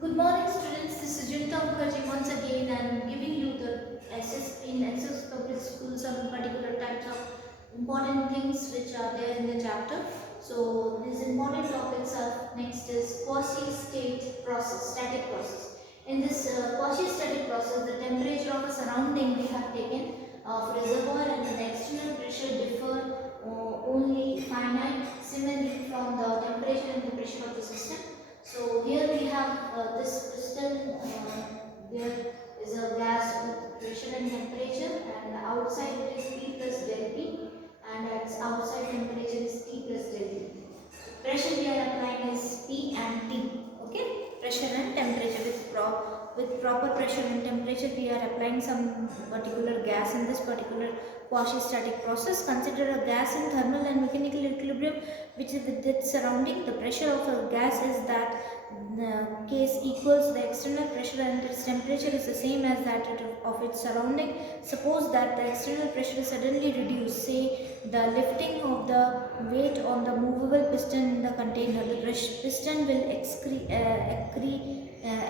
Good morning, students. This is Junita Mukherjee once again. I am giving you the SS Public School some particular types of important things which are there in the chapter. So these important topics are next is quasi-state process, static process. In this quasi-static process, the temperature of a surrounding we have taken of reservoir and the external pressure differ only finite similarly from the temperature and the pressure of the system. So here we have this piston. There is a gas with pressure and temperature, and outside it is P plus del P, and its outside temperature is T plus del T. Pressure we are applying is P and T. Okay, pressure and temperature with proper pressure and temperature we are applying some particular gas in this particular quasi-static process. Consider a gas in thermal and mechanical equilibrium which is with its surrounding. The pressure of a gas is that case equals the external pressure and its temperature is the same as that of its surrounding. Suppose that the external pressure is suddenly reduced, say the lifting of the weight on the movable piston in the container. The piston will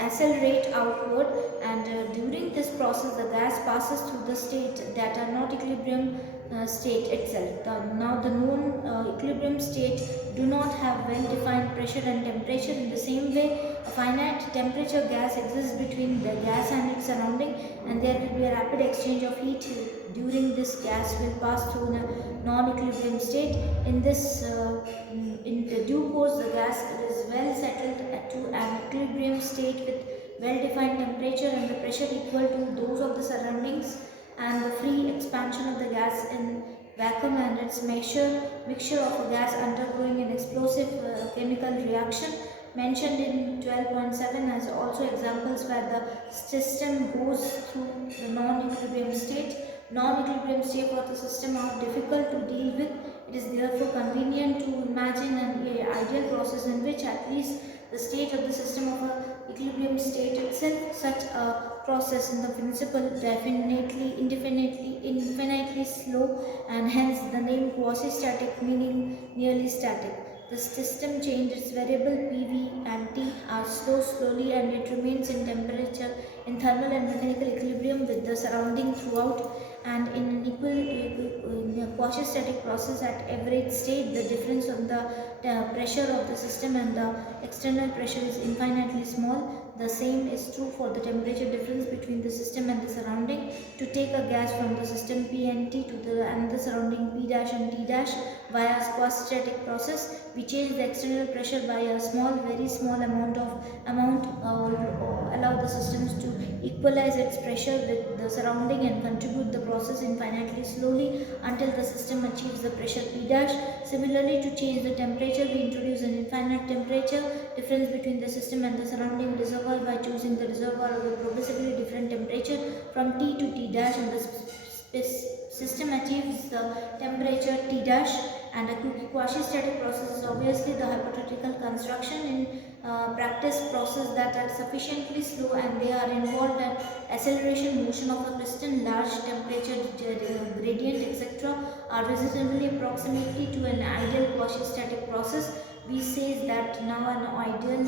accelerate outward, and during this process the gas passes through the state that are not equilibrium state itself. Now the known equilibrium state do not have well defined pressure and temperature. In the same way, a finite temperature gas exists between the gas and its surrounding, and there will be a rapid exchange of heat. During this, gas will pass through a non-equilibrium state. In this in the due course, the gas is well settled to an equilibrium state with well defined temperature and the pressure equal to those of the surroundings, and the free expansion of the gas in vacuum and its mixture of a gas undergoing an explosive chemical reaction mentioned in 12.7 as also examples where the system goes through the non-equilibrium state. Non-equilibrium state for the system are difficult to deal with. It is therefore convenient to imagine an ideal process in which at least the state of the system of a equilibrium state itself. Such a process in the principle infinitely slow, and hence the name quasi-static, meaning nearly static. The system change its variable PV and T are slowly, and it remains in temperature in thermal and mechanical equilibrium with the surrounding throughout, and in an in a quasi-static process at average state the difference of the pressure of the system and the external pressure is infinitely small. The same is true for the temperature difference between the system and the surrounding. To take a gas from the system P and T to the another surrounding P dash and T dash via a quasi-static process, we change the external pressure by a very small amount or allow the systems to equalize its pressure with the surrounding and contribute the process infinitely slowly until the system achieves the pressure P dash. Similarly, to change the temperature, we introduce an infinite temperature difference between the system and the surrounding reservoir by choosing the reservoir of a progressively different temperature from T to T dash, and the system achieves the temperature T dash. And a quasi-static process is obviously the hypothetical construction in practice process that are sufficiently slow and they are involved in acceleration motion of a piston, large temperature gradient, etc. are reasonably approximately to an ideal quasi-static process. We say that now an ideal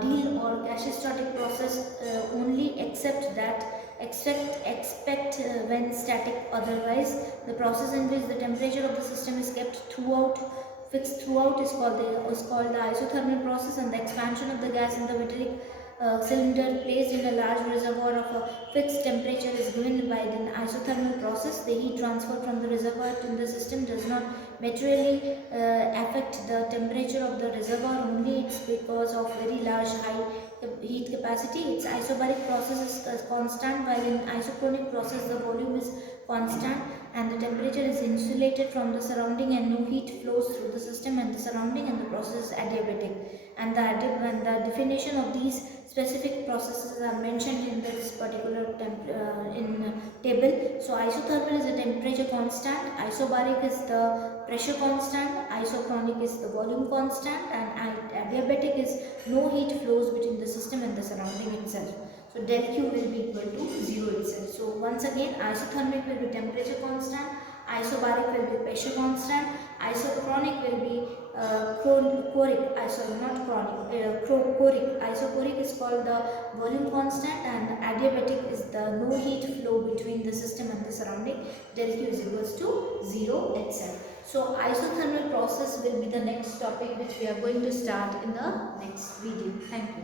deal or quasi-static process only except that expect when static. Otherwise, the process in which the temperature of the system is kept fixed throughout is called the isothermal process, and the expansion of the gas in the metallic cylinder placed in a large reservoir of a fixed temperature is given by an isothermal process. The heat transfer from the reservoir to the system does not materially affect the temperature of the reservoir, only it's because of very large high heat capacity. Its isobaric process is constant, while in isochronic process the volume is constant and the temperature is insulated from the surrounding and no heat flows through the system and the surrounding, and the process is adiabatic. And the definition of these specific processes are mentioned in this particular table. So isothermal is a temperature constant, isobaric is the pressure constant, isochronic is the volume constant, and adiabatic is no heat flows between the system and the surrounding itself. So del Q will be equal to 0 itself. So once again, isothermic will be temperature constant, isobaric will be pressure constant, isochronic will be choric, sorry, not chronic, choric. Isochoric is called the volume constant, and adiabatic is the no heat flow between the system and the surrounding. Del Q is equals to 0 itself. So isothermal process will be the next topic which we are going to start in the next video. Thank you.